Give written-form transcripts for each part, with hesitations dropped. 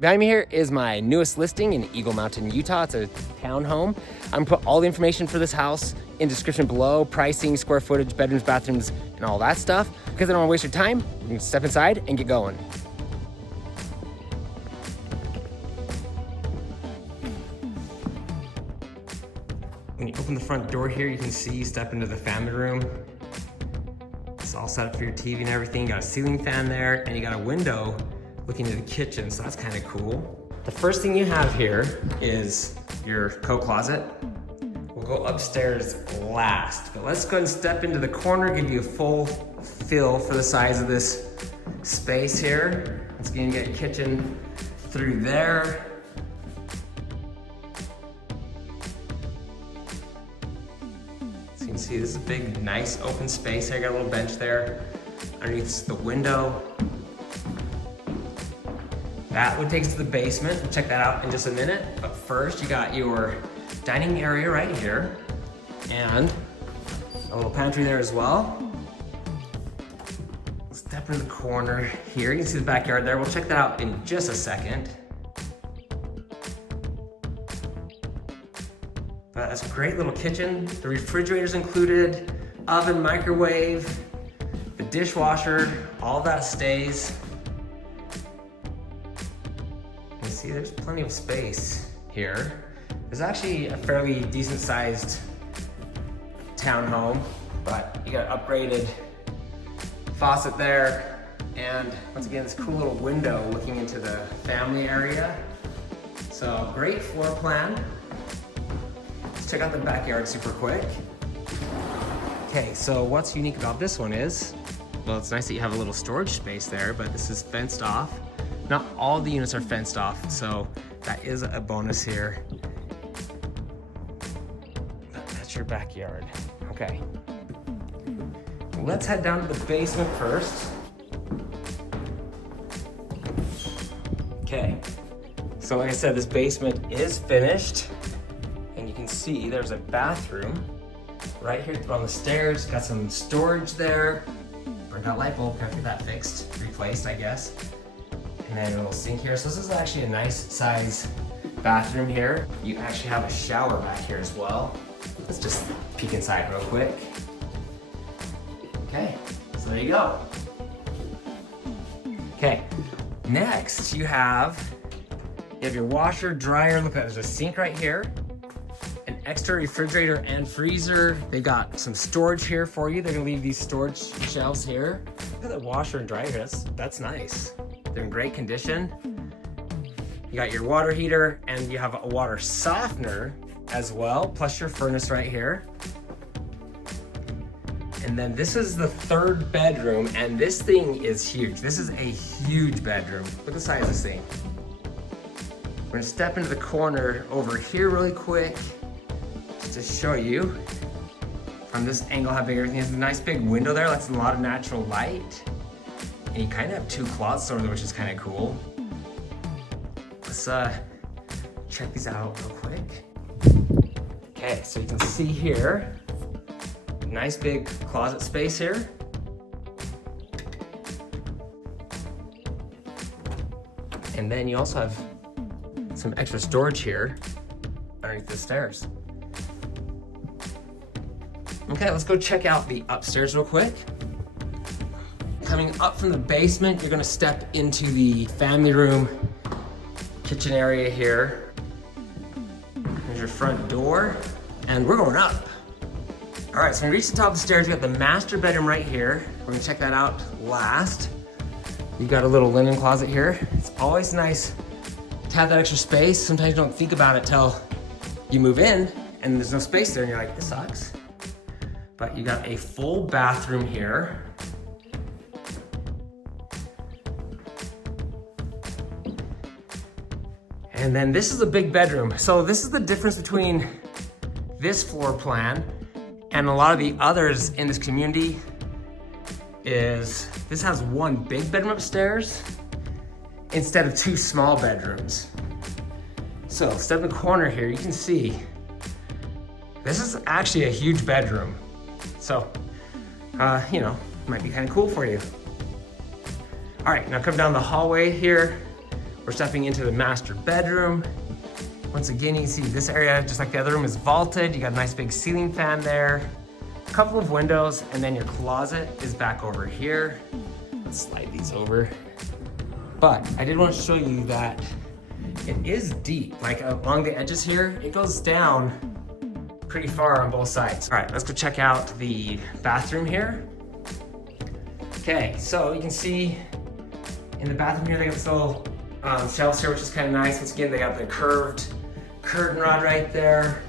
Behind me here is my newest listing in Eagle Mountain, Utah. It's a townhome. I'm gonna put all the information for this house in the description below, pricing, square footage, bedrooms, bathrooms, and all that stuff. Because I don't wanna waste your time, we can step inside and get going. When you open the front door here, you can see you step into the family room. It's all set up for your TV and everything. You got a ceiling fan there, and you got a window looking into the kitchen, so that's kind of cool. The first thing you have here is your coat closet. We'll go upstairs last, but let's go ahead and step into the corner, give you a full feel for the size of this space here. Let's get your kitchen through there. So you can see this is a big, nice open space here. Got a little bench there. Underneath the window. That would take us to the basement. We'll check that out in just a minute. But first, you got your dining area right here and a little pantry there as well. Step into the corner here. You can see the backyard there. We'll check that out in just a second. But that's a great little kitchen. The refrigerator's included, oven, microwave, the dishwasher, all that stays. See, there's plenty of space here. There's actually a fairly decent sized townhome, but you got an upgraded faucet there. And once again, this cool little window looking into the family area. So great floor plan. Let's check out the backyard super quick. Okay, so what's unique about this one is, well, it's nice that you have a little storage space there, but this is fenced off. Not all the units are fenced off, so that is a bonus here. That's your backyard. Okay. Let's head down to the basement first. Okay. So like I said, this basement is finished. And you can see there's a bathroom right here on the stairs. Got some storage there. Burnt out light bulb, gotta get that fixed, replaced, I guess. And then a little sink here. So this is actually a nice size bathroom here. You actually have a shower back here as well. Let's just peek inside real quick. Okay, so there you go. Okay, next you have your washer, dryer. Look, there's a sink right here. An extra refrigerator and freezer. They got some storage here for you. They're gonna leave these storage shelves here. Look at the washer and dryer here, that's nice. They're in great condition. You got your water heater and you have a water softener as well, plus your furnace right here. And then this is the third bedroom, and this thing is huge. This is a huge bedroom. Look at the size of this thing. We're gonna step into the corner over here really quick, just to show you from this angle how big everything is. There's a nice big window there, lets in a lot of natural light. And you kind of have two closets over there, which is kind of cool. Let's check these out real quick. Okay, so you can see here, nice big closet space here. And then you also have some extra storage here underneath the stairs. Okay, let's go check out the upstairs real quick. Coming up from the basement, you're gonna step into the family room, kitchen area here. There's your front door, and we're going up. All right, so when you reach the top of the stairs, you got the master bedroom right here. We're gonna check that out last. You've got a little linen closet here. It's always nice to have that extra space. Sometimes you don't think about it till you move in and there's no space there and you're like, this sucks. But you got a full bathroom here. And then this is a big bedroom. So this is the difference between this floor plan and a lot of the others in this community is this has one big bedroom upstairs instead of two small bedrooms. So step in the corner here, you can see this is actually a huge bedroom. So, you know, might be kind of cool for you. All right, now come down the hallway here. We're stepping into the master bedroom. Once again, you can see this area, just like the other room, is vaulted. You got a nice big ceiling fan there, a couple of windows, and then your closet is back over here. Let's slide these over. But I did want to show you that it is deep, like along the edges here, it goes down pretty far on both sides. All right, let's go check out the bathroom here. Okay, so you can see in the bathroom here, they got this little shelves here, which is kind of nice. Once again, they got the curved curtain rod right there.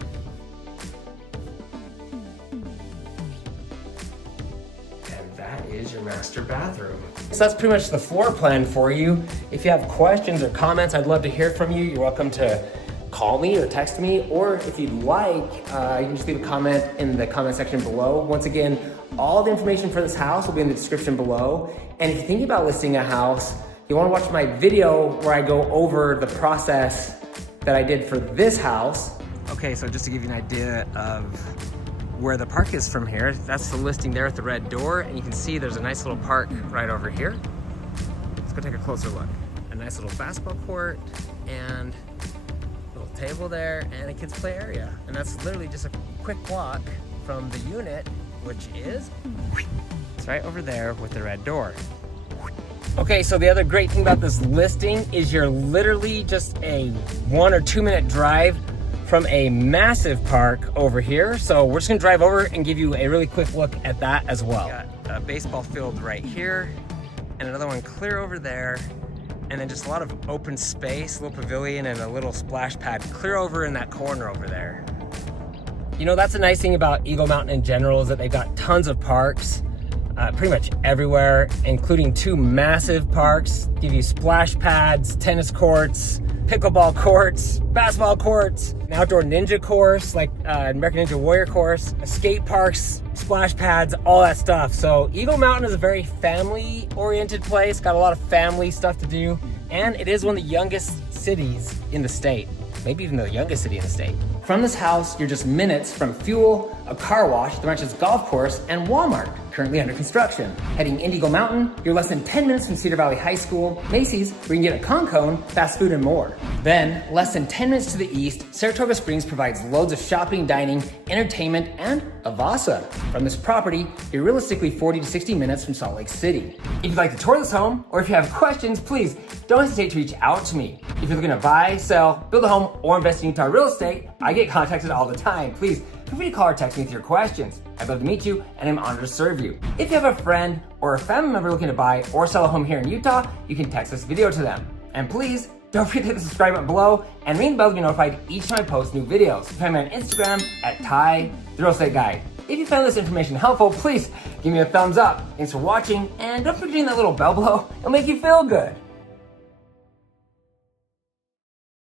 And that is your master bathroom. So that's pretty much the floor plan for you. If you have questions or comments, I'd love to hear from you. You're welcome to call me or text me, or if you'd like, you can just leave a comment in the comment section below. Once again, all the information for this house will be in the description below. And if you're thinking about listing a house, you want to watch my video where I go over the process that I did for this house. Okay, so just to give you an idea of where the park is from here, that's the listing there at the red door, and you can see there's a nice little park right over here. Let's go take a closer look. A nice little basketball court and a little table there and a kids play area. And that's literally just a quick walk from the unit, which is, it's right over there with the red door. Okay, so the other great thing about this listing is you're literally just a 1 or 2 minute drive from a massive park over here. So we're just gonna drive over and give you a really quick look at that as well. Got a baseball field right here and another one clear over there. And then just a lot of open space, a little pavilion and a little splash pad clear over in that corner over there. You know, that's a nice thing about Eagle Mountain in general, is that they've got tons of parks. Pretty much everywhere, including 2 massive parks. Give you splash pads, tennis courts, pickleball courts, basketball courts, an outdoor ninja course, like American Ninja Warrior course, skate parks, splash pads, all that stuff. So Eagle Mountain is a very family-oriented place, got a lot of family stuff to do, and it is one of the youngest cities in the state. Maybe even the youngest city in the state. From this house, you're just minutes from fuel, a car wash, the ranch's golf course, and Walmart, currently under construction. Heading into Eagle Mountain, you're less than 10 minutes from Cedar Valley High School, Macy's, where you can get a con-cone, fast food, and more. Then, less than 10 minutes to the east, Saratoga Springs provides loads of shopping, dining, entertainment, and a Vasa. From this property, you're realistically 40 to 60 minutes from Salt Lake City. If you'd like to tour this home, or if you have questions, please don't hesitate to reach out to me. If you're looking to buy, sell, build a home, or invest in Utah real estate, I get contacted all the time. Please feel free to call or text me with your questions. I'd love to meet you, and I'm honored to serve you. If you have a friend or a family member looking to buy or sell a home here in Utah, you can text this video to them. And please, don't forget to hit the subscribe button below and ring the bell to be notified each time I post new videos. Find me on Instagram at Ty, the Real Estate Guy. If you found this information helpful, please give me a thumbs up. Thanks for watching, and don't forget to ring that little bell below. It'll make you feel good.